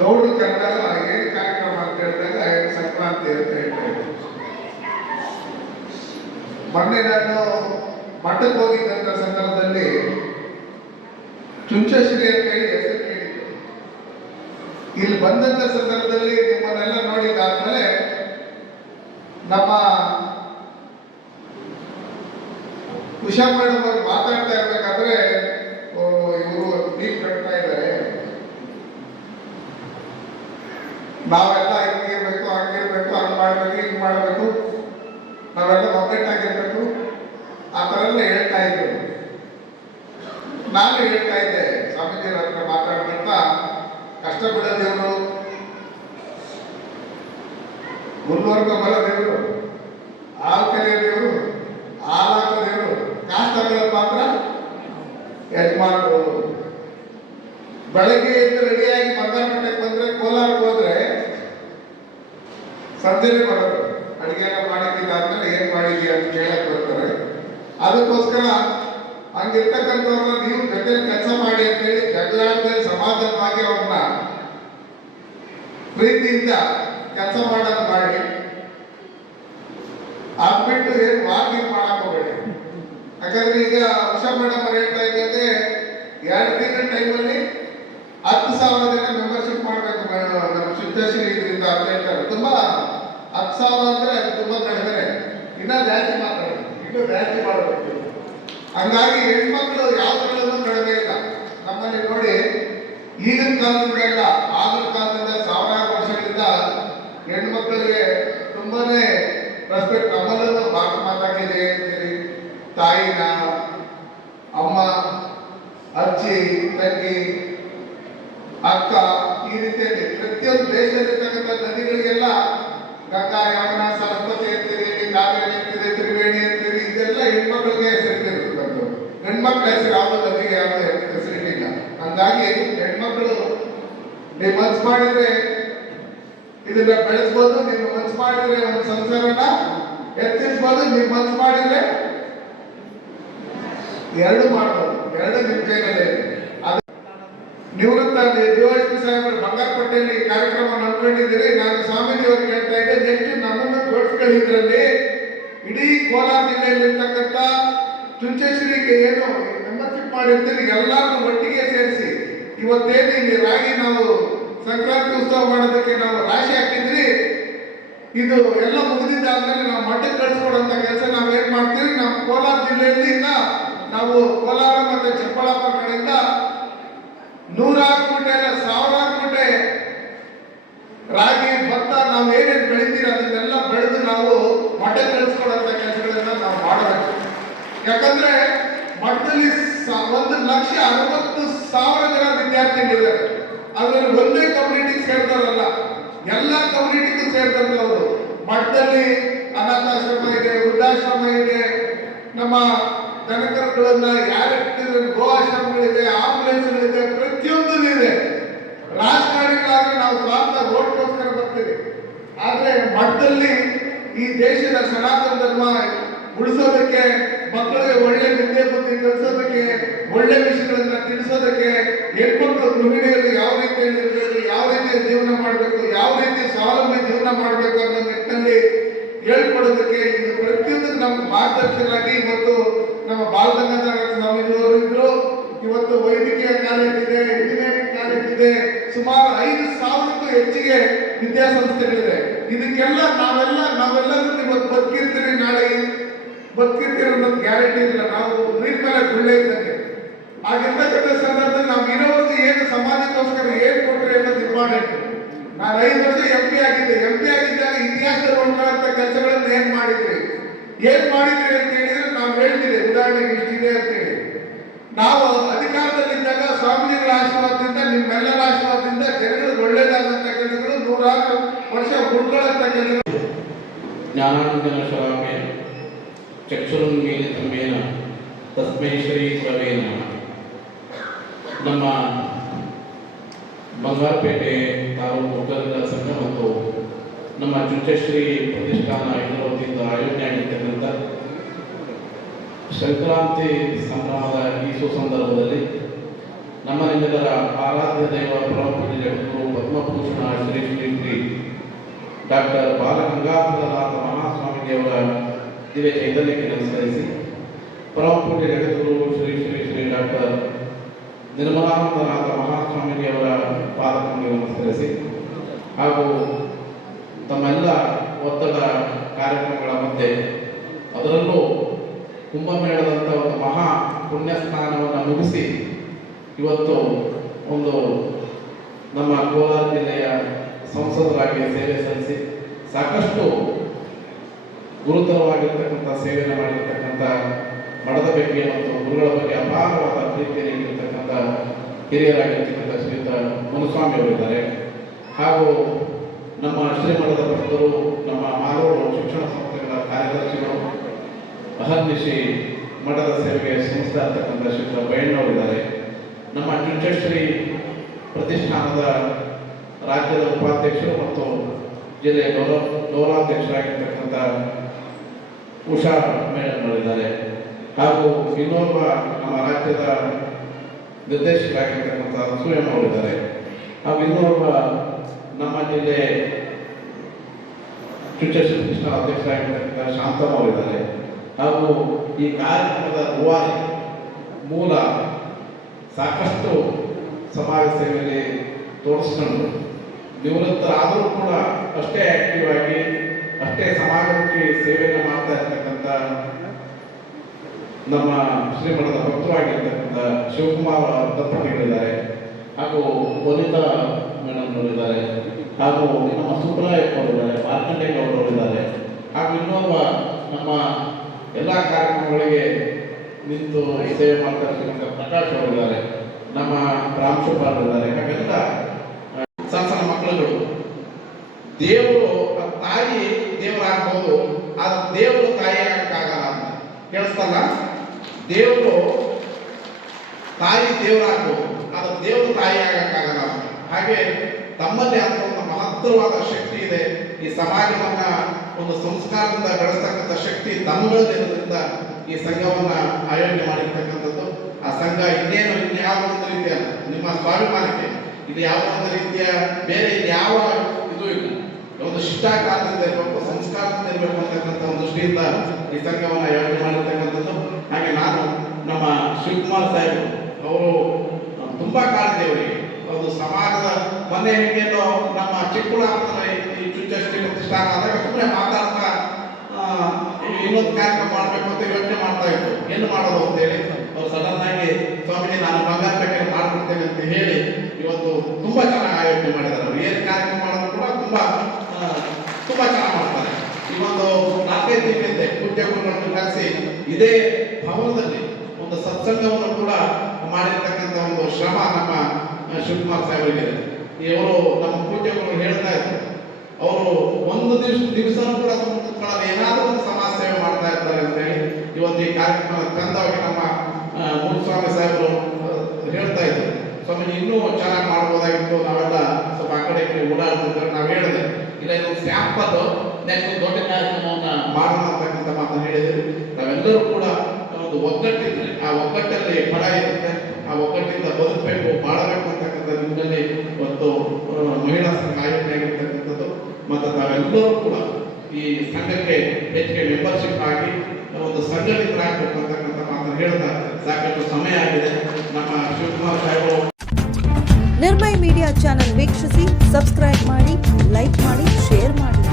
ಗೌಡ್ರು ಕನ್ನಡ ಹಾಗೆ ಕಾರ್ಯಕ್ರಮ ಅಂತ ಹೇಳಿದಾಗ ಸಂಕ್ರಾಂತಿ ಅಂತ ಹೇಳ್ತಾರೆ. ಮೊನ್ನೆ ನಾನು ಮಠಕ್ಕೆ ಹೋಗಿದ್ದಂತ ಸಂದರ್ಭದಲ್ಲಿ ಚುಂಚಶ್ರೀ ಅಂತ ಹೇಳಿ ಹೆಸರು ಕೇಳಿದ್ದು. ಇಲ್ಲಿ ಬಂದಂತ ಸಂದರ್ಭದಲ್ಲಿ ನಿಮ್ಮನ್ನೆಲ್ಲ ನೋಡಿದಾದ್ಮೇಲೆ ನಮ್ಮ ಉಷಾ ಮೇಡಮ್ ಅವರು ಮಾತಾಡ್ತಾ ಇರ್ಬೇಕಾದ್ರೆ ಇವರು ಡೀಪ್ ಕಟ್ತಾ ಇದ್ದಾರೆ ನಾವೆಲ್ಲ ಹಿಂಗಿರ್ಬೇಕು ಹಂಗಿರ್ಬೇಕು ಹಂಗೆ ಮಾಡಬೇಕು, ಹಿಂಗೆ ಮಾಡಬೇಕು. ನಾವೆಲ್ಲ ಒಗ್ಗಟ್ಟಾಗಿರ್ಬೇಕು ಆ ಥರ ಎಲ್ಲ ಹೇಳ್ತಾ ಇದ್ರು ನಾನು ಹೇಳ್ತಾ ಇದ್ದೆ, ಸ್ವಾಮೀಜಿ ಹತ್ರ ಮಾತಾಡ್ಕೊಂತ ಕಷ್ಟ ಬಿಡೋ ದೇವರು ಹುಲ್ಲುವರ್ಗ ಬಲ ದೇವರು ಹಾಲು ಕರೆಯೋ ದೇವರು ಹಾಲು ಹಾಕೋ ದೇವರು ಕಾಸ್ತ ಮಾತ್ರ ಯಜಮಾನರು. ಬೆಳಗ್ಗೆ ಎದ್ದು ರೆಡಿಯಾಗಿ ಬಂಗಾರಪೇಟೆಗೆ ಬಂದರೆ ಕೋಲಾರಕ್ಕೆ ಹೋದ್ರೆ ಸಂಜೆನೆ ಬರೋದು. ಅಡುಗೆ ಎಲ್ಲ ಮಾಡಿದ್ದಾದ್ಮೇಲೆ ಏನ್ ಮಾಡಿದ್ಯಾ ಅಂತ ಕೇಳಕ್ ಬರ್ತಾರೆ. ಅದಕ್ಕೋಸ್ಕರ ಹಂಗಿರ್ತಕ್ಕಂಥವ್ರನ್ನ ನೀವು ಜೊತೆ ಕೆಲಸ ಮಾಡಿ ಅಂತ ಹೇಳಿ ಜಗಳಾಡದೆ ಸಮಾಧಾನವಾಗಿ ಅವ್ರನ್ನ ಪ್ರೀತಿಯಿಂದ ಕೆಲಸ ಮಾಡೋದು ಮಾಡಿ. ಅದ್ಬಿಟ್ಟು ಏನು ವಾರ್ನಿಂಗ್ ಮಾಡಕ್ ಹೋಗ್ಬೇಡಿ. ಯಾಕಂದ್ರೆ ಈಗ ಉಷಾ ಮೇಡಮ್ ಅವ್ರು ಹೇಳ್ತಾ ಇದ್ದಂತೆ ಎರಡು ದಿನ ಟೈಮಲ್ಲಿ ಹತ್ತು ಸಾವಿರ ಜನ ಮೆಂಬರ್ಶಿಪ್ ಮಾಡಬೇಕು ನಮ್ಮ ಶುದ್ಧಶ್ರೀ ಇದರಿಂದ ಅಂತ ಹೇಳ್ತಾರೆ. ತುಂಬಾ ಹತ್ತು ಸಾವಿರ ಅಂದರೆ ಅದು ತುಂಬಾ ಕಡಿಮೆ ಇನ್ನ ಜಾಸ್ತಿ ಮಾತಾಡಬೇಕು ಇನ್ನೂ ಜಾಸ್ತಿ ಮಾಡಬೇಕು. ಹಂಗಾಗಿ ಹೆಣ್ಮಕ್ಳು ಯಾವ್ದ್ರಲ್ಲೂ ಕಡಿಮೆ ಇಲ್ಲ. ನಮ್ಮಲ್ಲಿ ನೋಡಿ, ಈಗಿನ ಕಾಲದಿಂದ ಇಲ್ಲ ಆಗಿನ ಕಾಲದಿಂದ ಸಾವಿರಾರು ವರ್ಷಗಳಿಂದ ಹೆಣ್ಮಕ್ಳಿಗೆ ತುಂಬಾನೇ ರೆಸ್ಪೆಕ್ಟ್ ನಮ್ಮಲ್ಲೂ ಭಾರತ ಮಾತಾಡಿದೆ ಅಂತೇಳಿ, ತಾಯಿನ, ಅಮ್ಮ, ಅಜ್ಜಿ, ತಂಗಿ, ಅಕ್ಕ ಈ ರೀತಿಯಲ್ಲಿ ಪ್ರತಿಯೊಂದು ದೇಶದಲ್ಲಿರ್ತಕ್ಕಂಥ ನದಿಗಳಿಗೆಲ್ಲ ಗಂಗಾ ಯಮುನಾ, ಸರಸ್ವತಿ ಅಂತೀರಿ ಕಾವೇರಿ ಅಂತೀರಿ ತ್ರಿವೇಣಿ ಅಂತೀರಿ ಇದೆಲ್ಲ ಹೆಣ್ಮಕ್ಳಿಗೆ ಹೆಸರಿಟ್ಟಿರ್ತಕ್ಕಂಥದ್ದು ಹೆಣ್ಮಕ್ಳ ಹೆಸರು ಯಾವುದು ನದಿಗೆ ಯಾವುದು ಹೆಸರಿಟ್ಟಿಲ್ಲ. ಹಂಗಾಗಿ ಹೆಣ್ಮಕ್ಳು ನೀವು ಮನ್ಸು ಮಾಡಿದ್ರೆ ಇದನ್ನ ಬೆಳೆಸ್ಬೋದು, ನೀವು ಮನ್ಸು ಮಾಡಿದ್ರೆ ಒಂದು ಸಂಸಾರನ ಎತ್ತಿಸ್ಬೋದು, ನೀವು ಮನ್ಸು ಮಾಡಿದ್ರೆ ಎರಡು ಮಾಡ್ಬೋದು. ಎರಡು ನಿಮ್ಮ ಇದೆ. ನಿವೃತ್ತ ದೇವಾಯಿತಿ ಸಾಹೇಬರು ಬಂಗಾರಪಟ್ಟೆಯಲ್ಲಿ ಕಾರ್ಯಕ್ರಮ ನಡ್ಕೊಂಡಿದ್ದೀರಿ ನಾನು ಸ್ವಾಮೀಜಿ ಅವರು ಹೇಳ್ತಾ ಇದ್ದೆ, ನೆಕ್ಸ್ಟ್ ನಮ್ಮನ್ನು ಜೋಡಿಸ್ಕೊಳ್ಳಿದ್ರಲ್ಲಿ ಇಡೀ ಕೋಲಾರ ಜಿಲ್ಲೆಯಲ್ಲಿರ್ತಕ್ಕಂಥ ಚುಂಚೇಶ್ವರಿಗೆ ಏನು ಮೆಂಬರ್ಶಿಪ್ ಮಾಡಿರ್ತೀರಿ ಎಲ್ಲರನ್ನು ಒಟ್ಟಿಗೆ ಸೇರಿಸಿ. ಇವತ್ತೇನು ಇಲ್ಲಿ ರಾಗಿ ನಾವು ಸಂಕ್ರಾಂತಿ ಉತ್ಸವ ಮಾಡೋದಕ್ಕೆ ನಾವು ರಾಶಿ ಹಾಕಿದ್ರಿ. ಇದು ಎಲ್ಲ ಮುಗಿದಿದ್ದಾದ್ಮೇಲೆ ನಾವು ಮಠಕ್ಕೆ ಕಳಿಸ್ಕೊಡೋಂಥ ಕೆಲಸ ನಾವು ಏನ್ ಮಾಡ್ತೀವಿ ನಮ್ಮ ಕೋಲಾರ ಜಿಲ್ಲೆಯಲ್ಲಿ ನಾವು ಕೋಲಾರ ಮತ್ತೆ ಚಿಕ್ಕಬಳ್ಳಾಪುರ ಕಡೆಯಿಂದ ನೂರಾರು ಮೂಟೆ ಅಲ್ಲ ಸಾವಿರಾರು ಮೂಟೆ ರಾಗಿ ಭತ್ತ ನಾವು ಏನೇನು ಬೆಳಿತೀರಿ ಅದನ್ನೆಲ್ಲ ಬೆಳೆದು ನಾವು ಮಠಕ್ಕೆ ಕಳಿಸ್ಕೊಡೋಂಥ ಕೆಲಸಗಳನ್ನ ನಾವು ಮಾಡಬೇಕು ಯಾಕಂದ್ರೆ ಮಠದಲ್ಲಿ ಸ- ಒಂದು ಲಕ್ಷ ಅರವತ್ತು ಸಾವಿರ ಜನ ವಿದ್ಯಾರ್ಥಿಗಳಿದ್ದಾರೆ ಅದರಲ್ಲಿ ಒಂದೇ ಕಮ್ಯುನಿಟಿಗೆ ಸೇರಿದವರಲ್ಲ. ಎಲ್ಲ ಕಮ್ಯುನಿಟಿಗೂ ಅವರು. ಮಠದಲ್ಲಿ ಅನಾಥಾಶ್ರಮ ಇದೆ, ವೃದ್ಧಾಶ್ರಮ ಇದೆ. ನಮ್ಮ ದನಕರುಗಳನ್ನ ಯಾರಿಟ್ಟಿದ್ರೆ ಗೋ ಆಶ್ರಮಗಳಿದೆ ಆಂಬುಲೆನ್ಸ್ಗಳಿದೆ, ಪ್ರತಿಯೊಂದು ಇದೆ. ರಾಜಕಾರಣಿಗಳಾಗಿ ನಾವು ಸ್ವಾರ್ಥ ಓಟ್ಗೋಸ್ಕರ ಬರ್ತೀವಿ. ಆದರೆ ಮಠದಲ್ಲಿ ಈ ದೇಶದ ಸನಾತನ ಧರ್ಮ ಉಳಿಸೋದಕ್ಕೆ, ಮಕ್ಕಳಿಗೆ ಒಳ್ಳೆ ವಿದ್ಯೆ ಬುದ್ಧಿ ಕಲಿಸೋದಕ್ಕೆ, ಒಳ್ಳೆ ತಿಳಿಸೋದಕ್ಕೆ ಹೆಣ್ಮಕ್ಳು ಗೃಹಿಣಿಯರು ಯಾವ ರೀತಿಯಲ್ಲಿ ಇರಬೇಕು ಯಾವ ರೀತಿಯ ಜೀವನ ಮಾಡಬೇಕು, ಯಾವ ರೀತಿ ಸ್ವಾವಲಂಬಿ ಜೀವನ ಮಾಡಬೇಕು ಅನ್ನೋ ನಿಟ್ಟಿನಲ್ಲಿ ಹೇಳ್ಕೊಡೋದಕ್ಕೆ ಇದು ಪ್ರತಿಯೊಂದು ನಮ್ಮ ಮಾರ್ಗದರ್ಶಕರಾಗಿ ಇವತ್ತು ನಮ್ಮ ಬಾಲಗಂಗಾಧರ ಸ್ವಾಮೀಜಿಯವರು ಇದ್ರು. ಇವತ್ತು ವೈದ್ಯಕೀಯ ಕಾಲೇಜ್ ಇದೆ ಇಂಜಿನಿಯರಿಂಗ್ ಕಾಲೇಜ್ ಇದೆ. ಸುಮಾರು ಐದು ಸಾವಿರಕ್ಕೂ ಹೆಚ್ಚಿಗೆ ವಿದ್ಯಾಸಂಸ್ಥೆಗಳಿದೆ. ಇದಕ್ಕೆಲ್ಲ ನಾವೆಲ್ಲ ನಾವೆಲ್ಲರೂ ಇವತ್ತು ಬದುಕಿರ್ತೀರಿ ನಾಳೆ ಬದುಕಿರ್ತೀರಿ ಅನ್ನೋದು ಗ್ಯಾರಂಟಿ ಇಲ್ಲ. ನಾವು ನೀರ್ ಮೇಲೆ ಗುಳ್ಳೆ ಇದ್ದಂಗೆ. ಆಗಿರ್ತಕ್ಕಂಥ ಸಂದರ್ಭದಲ್ಲಿ ನಾವು ಇರೋದು ಏನು ಸಮಾಜಕ್ಕೋಸ್ಕರ ಏನು ಕೊಟ್ಟರೆ ಅನ್ನೋದು ಇಂಪಾರ್ಟೆಂಟ್ ನಾನು ಐದು ವರ್ಷ ಎಂ ಪಿ ಆಗಿದ್ದೆ. ಎಂ ಪಿ ಆಗಿದ್ದಾಗ ಇತಿಹಾಸದಲ್ಲಿ ಉಳ್ಕೊಳ್ಳೋ ಕೆಲಸಗಳನ್ನ ಏನು ಮಾಡಿದ್ರಿ? ಏನು ಮಾಡಿದ್ರಿ ಅಂತ ಹೇಳಿದ್ರೆ ನಾವು ಹೇಳ್ತೀವಿ ಉದಾಹರಣೆಗೆ ಇಷ್ಟಿದೆ ಅಂತ ಹೇಳಿ. ನಾವು ಅಧಿಕಾರದಲ್ಲಿದ್ದಾಗ ಸ್ವಾಮಿಗಳ ಆಶೀರ್ವಾದದಿಂದ, ನಿಮ್ಮೆಲ್ಲರ ಆಶೀರ್ವಾದದಿಂದ ಜನಗಳಿಗೆ ಒಳ್ಳೇದಾದಂತ ಕೆಲಸಗಳು, ನೂರಾರು ವರ್ಷ ಉಳ್ಕೊಳ್ಳಂತ ಕೆಲಸಗಳು. ಜ್ಞಾನಾನಂದನ ಸ್ವಾಮಿ ಚಕ್ಷುರಂಗೇನ ತಮ್ಮೇನ ತಸ್ಮೈ ಶ್ರೀ ಪ್ರವೇನ ಬಂಗಾರಪೇಟೆ ತಾಲೂಕು ಒಕ್ಕಲಿಗರ ಸಂಘ ಮತ್ತು ನಮ್ಮ ಚುಂಚಶ್ರೀ ಪ್ರತಿಷ್ಠಾನ ಇದರ ವತಿಯಿಂದ ಆಯೋಜನೆ ಆಗಿರ್ತಕ್ಕಂಥ ಸಂಕ್ರಾಂತಿ ಸಂಭ್ರಮದ ಈ ಸುಸಂದರ್ಭದಲ್ಲಿ ನಮ್ಮ ನಿಮ್ಮೆಲ್ಲರ ಆರಾಧ್ಯ ದೈವ ಪ್ರಮುಖ ಜಗದ್ಗುರು ಪದ್ಮಭೂಷಣ ಶ್ರೀ ಶ್ರೀ ಶ್ರೀ ಡಾಕ್ಟರ್ ಬಾಲಗಂಗಾಧರನಾಥ ಮಹಾಸ್ವಾಮಿಜಿಯವರ ದಿವ್ಯ ಚೈತನ್ಯಕ್ಕೆ ನಮಸ್ಕರಿಸಿ ಪರಮಪೂಜ್ಯ ಜಗದ್ಗುರು ಶ್ರೀ ಶ್ರೀ ಶ್ರೀ ಡಾಕ್ಟರ್ ನಿರ್ಮಲಾನಂದನಾಥ ಮಹಾಸ್ವಾಮಿಜಿಯವರ ಪಾದಕ್ಕೆ ನಮಸ್ಕರಿಸಿ ಹಾಗೂ ತಮ್ಮೆಲ್ಲ ಒತ್ತಡ ಕಾರ್ಯಕ್ರಮಗಳ ಮಧ್ಯೆ ಅದರಲ್ಲೂ ಕುಂಭಮೇಳದಂಥ ಒಂದು ಮಹಾ ಪುಣ್ಯ ಸ್ನಾನವನ್ನು ಮುಗಿಸಿ ಇವತ್ತು ಒಂದು ನಮ್ಮ ಕೋಲಾರ ಜಿಲ್ಲೆಯ ಸಂಸದರಾಗಿ ಸೇವೆ ಸಲ್ಲಿಸಿ ಸಾಕಷ್ಟು ಗುರುತರವಾಗಿರ್ತಕ್ಕಂಥ ಸೇವೆಯನ್ನು ಮಾಡಿರ್ತಕ್ಕಂಥ ಮಠದ ಬಗ್ಗೆ ಮತ್ತು ಗುರುಗಳ ಬಗ್ಗೆ ಅಪಾರವಾದ ಪ್ರೀತಿಯನ್ನು ಇಟ್ಟಿರ್ತಕ್ಕಂಥ ಹಿರಿಯರಾಗಿರ್ತಕ್ಕಂಥ ಶ್ರೀಯುತ ಮುನುಸ್ವಾಮಿ ಅವರಿದ್ದಾರೆ ಹಾಗೂ ನಮ್ಮ ಶ್ರೀಮಠದ ಭಕ್ತರು ನಮ್ಮ ಮಾಲೂರು ಶಿಕ್ಷಣ ಸಂಸ್ಥೆಗಳ ಕಾರ್ಯದರ್ಶಿಗಳು ಅಹರ್ನಿಶಿ ಮಠದ ಸೇವೆಗೆ ಸಂಸ್ಥೆ ಅಂತಕ್ಕಂಥ ಶ್ರೀಯುತ ಬೈಣ್ಣವರಿದ್ದಾರೆ ನಮ್ಮ ಟಿಂಚಶ್ರೀ ಪ್ರತಿಷ್ಠಾನದ ರಾಜ್ಯದ ಉಪಾಧ್ಯಕ್ಷರು ಮತ್ತು ಜಿಲ್ಲೆಯ ಗೌರವ ಗೌರವಾಧ್ಯಕ್ಷರಾಗಿರ್ತಕ್ಕಂಥ ಉಷಾ ಮೇಡಮ್ನವರಿದ್ದಾರೆ ಹಾಗೂ ಇನ್ನೊಬ್ಬ ನಮ್ಮ ರಾಜ್ಯದ ನಿರ್ದೇಶಕರಾಗಿರ್ತಕ್ಕಂಥ ಸೂಯಂ ಅವರಿದ್ದಾರೆ ಹಾಗೂ ಇನ್ನೊಬ್ಬ ನಮ್ಮ ಜಿಲ್ಲೆ ಟಿಂಚಶ್ರೀ ಪ್ರತಿಷ್ಠಾನ ಅಧ್ಯಕ್ಷರಾಗಿರ್ತಕ್ಕಂಥ ಶಾಂತಮ್ಮ ಅವರಿದ್ದಾರೆ ಹಾಗೂ ಈ ಕಾರ್ಯಕ್ರಮದ ರೂವಾರಿ ಮೂಲ ಸಾಕಷ್ಟು ಸಮಾಜ ಸೇವೆಯಲ್ಲಿ ತೋರಿಸ್ಕೊಂಡು ನಿವೃತ್ತರಾದರೂ ಕೂಡ ಅಷ್ಟೇ ಆಕ್ಟಿವ್ ಆಗಿ, ಅಷ್ಟೇ ಸಮಾಜಕ್ಕೆ ಸೇವೆಯನ್ನು ಮಾಡ್ತಾ ಇರ್ತಕ್ಕಂಥ ನಮ್ಮ ಶ್ರೀಮಠದ ಭಕ್ತರಾಗಿರ್ತಕ್ಕಂಥ ಶಿವಕುಮಾರ್ ದತ್ತಪೀಠಿದ್ದಾರೆ ಹಾಗೂ ವನಿತಾ ಮೇಡಮ್ನವರಿದ್ದಾರೆ ಹಾಗೂ ನಮ್ಮ ಸುಬ್ರಾಯಪ್ಪವರಿದ್ದಾರೆ ಇದ್ದಾರೆ ಹಾಗೂ ಇನ್ನೊಬ್ಬ ನಮ್ಮ ಎಲ್ಲ ಕಾರ್ಯಕ್ರಮಗಳಿಗೆ ನಿಂತು ಸೇವೆ ಮಾಡ್ತಾ ಇರ್ತಕ್ಕಂಥ ಪ್ರಕಾಶ್ ಅವರಿದ್ದಾರೆ. ನಮ್ಮ ರಾಮಶೋಪಾಲ್ ಇದ್ದಾರೆ. ಹಾಗೆಲ್ಲ ಆ, ಸಣ್ಣ ಸಣ್ಣ ಮಕ್ಕಳುಗಳು. ದೇವರು ಆ ತಾಯಿ ದೇವರಾಗಬಹುದು ಆದ್ರೆ ದೇವರು ತಾಯಿ ಆಗಕ್ಕಾಗಲ್ಲ ಅಂತ ಕೇಳಿಸ್ತಲ್ಲ ದೇವರು ತಾಯಿ ದೇವರಾಗ್ಬೋದು. ಅದು ದೇವರು ತಾಯಿ ಆಗಕ್ಕಾಗಲ್ಲ ಹಾಗೆ ತಮ್ಮಲ್ಲಿ ಅಂತ ಒಂದು ಮಹತ್ತರವಾದ ಶಕ್ತಿ ಇದೆ. ಈ ಸಮಾಜವನ್ನ ಒಂದು ಸಂಸ್ಕಾರದಿಂದ ಬೆಳೆಸ್ತಕ್ಕಂಥ ಶಕ್ತಿ ತಮ್ಮಗಳಲ್ಲಿರೋದ್ರಿಂದ ಈ ಸಂಘವನ್ನ ಆಯೋಜನೆ ಮಾಡಿರ್ತಕ್ಕಂಥದ್ದು. ಆ ಸಂಘ ಇನ್ನೇನು ಇನ್ಯಾವ ಒಂದು ರೀತಿಯ ನಿಮ್ಮ ಸ್ವಾಭಿಮಾನಕ್ಕೆ ಇದು ಯಾವ ಒಂದು ರೀತಿಯ ಬೇರೆ ಯಾವ ಇದು ಇಲ್ಲ. ಒಂದು ಶಿಷ್ಟಾಚಾರದಿಂದ ಇರಬೇಕು, ಸಂಸ್ಕಾರದಿಂದ ಇರಬೇಕು ಅಂತಕ್ಕಂಥ ಒಂದು ದೃಷ್ಟಿಯಿಂದ ಈ ಸಂಘವನ್ನು ಆಯೋಜನೆ ಮಾಡಿರ್ತಕ್ಕಂಥದ್ದು. ಹಾಗೆ ನಾನು ನಮ್ಮ ಶಿವಕುಮಾರ್ ಸಾಹೇಬರು ಅವರು ತುಂಬಾ ಕಾಲಿದೆ ಅವರಿಗೆ ಒಂದು ಸಮಾಜದ ಮೊನ್ನೆ ಹೆಂಗೇನು ನಮ್ಮ ಚಿಕ್ಕಬಳ್ಳಾಪುರದ ಈ ಚುಚ್ಚಷ್ಟಿ ಪ್ರತಿಷ್ಠಾನ ಆದಾಗ ಸುಮ್ಮನೆ ಮಾತಾಡ್ತಾ ಇನ್ನೊಂದು ಕಾರ್ಯಕ್ರಮ ಮಾಡಬೇಕು ಅಂತ ಯೋಚನೆ ಮಾಡ್ತಾ ಇತ್ತು ಏನು ಮಾಡೋದು ಅಂತೇಳಿ ಅವ್ರು ಸಡನ್ ಆಗಿ, ಸ್ವಾಮೀಜಿ, ನಾನು ಬಂಗಾರ ಬೇಕಾದ್ರೆ ಮಾಡ್ಬಿಡ್ತೇನೆ ಅಂತ ಹೇಳಿ ಇವತ್ತು ತುಂಬಾ ಚೆನ್ನಾಗಿ ಆಯೋಜನೆ ಮಾಡಿದ್ದಾರೆ ಅವ್ರು. ಏನು ಕಾರ್ಯಕ್ರಮ ಮಾಡೋದು ಕೂಡ ತುಂಬಾ ತುಂಬ ಚೆನ್ನಾಗಿ ಮಾಡ್ತಾರೆ. ಒಂದು ನಾಲ್ಕೈದು ತಿಂಗಳಿಂದ ಪೂಜ್ಯ ಗುರುಗಳನ್ನು ಕರೆಸಿ ಇದೇ ಭವನದಲ್ಲಿ ಒಂದು ಸತ್ಸಂಗವನ್ನು ಕೂಡ ಮಾಡಿರ್ತಕ್ಕಂಥ ಒಂದು ಶ್ರಮ ನಮ್ಮ ಶಿವಕುಮಾರ್ ಸಾಹೇಬರಿಗೆ. ಇವರು ನಮ್ಮ ಪೂಜ್ಯಗಳು ಹೇಳ್ತಾ ಇದ್ರು. ಅವರು ಒಂದು ದಿವಸ ದಿವಸ ಕೂಡ ಕುತ್ಕೊಳ್ಳಲು ಏನಾದರೂ ಒಂದು ಸಮಾಜ ಸೇವೆ ಮಾಡ್ತಾ ಇರ್ತಾರೆ ಅಂತ ಹೇಳಿ ಇವತ್ತು ಈ ಕಾರ್ಯಕ್ರಮ ತಂದವಾಗಿ ನಮ್ಮ ಮುರುಸ್ವಾಮಿ ಸಾಹೇಬರು ಹೇಳ್ತಾ ಇದ್ರು. ಸ್ವಾಮಿ, ಇನ್ನೂ ಚೆನ್ನಾಗಿ ಮಾಡ್ಬೋದಾಗಿತ್ತು. ನಾವೆಲ್ಲ ಸ್ವಲ್ಪ ಆ ಕಡೆ ಕಡೆ ನಾವು ಹೇಳಿದೆ. ಇಲ್ಲ, ಇದೊಂದು ಸ್ಯಾಂಪಲ್ ನೆಕ್ಸ್ಟ್ ದೊಡ್ಡ ಕಾರ್ಯಕ್ರಮವನ್ನು ಮಾಡೋಣ ಅಂತಕ್ಕಂಥ ಮಾತನ್ನು ಹೇಳಿದ್ರು ನಾವೆಲ್ಲರೂ ಕೂಡ ಒಂದು ಒಗ್ಗಟ್ಟಿದ್ರೆ, ಆ ಒಗ್ಗಟ್ಟಲ್ಲಿ ಪಡ ಇರುತ್ತೆ. ಆ ಒಗ್ಗಟ್ಟಿಂದ ಬದುಕಬೇಕು ಮಾಡಬೇಕು ಅಂತಕ್ಕಂಥ ನಿಟ್ಟಿನಲ್ಲಿ ಒಂದು ಮಹಿಳಾ ಸಂಘ ಆಗಿರ್ತಕ್ಕಂಥದ್ದು. ಮತ್ತು ತಾವೆಲ್ಲರೂ ಕೂಡ ಈ ಸಂಘಕ್ಕೆ ಹೆಚ್ಚಿಗೆ ಮೆಂಬರ್ಶಿಪ್ ಆಗಿ, ಒಂದು ಸಂಘಟಿತರಾಗಬೇಕು ಅಂತಕ್ಕಂಥ ಮಾತನ್ನು ಹೇಳ್ತಾ ಸಾಕಷ್ಟು ಸಮಯ ಆಗಿದೆ. ನಮ್ಮ ಶಿವಕುಮಾರ್ ಸಾಹೇಬರು ನಿರ್ಮಯ ಮೀಡಿಯಾ ಚಾನೆಲ್ ವೀಕ್ಷಿಸಿ, ಸಬ್ಸ್ಕ್ರೈಬ್ ಮಾಡಿ, ಲೈಕ್ ಮಾಡಿ, ಶೇರ್ ಮಾಡಿ.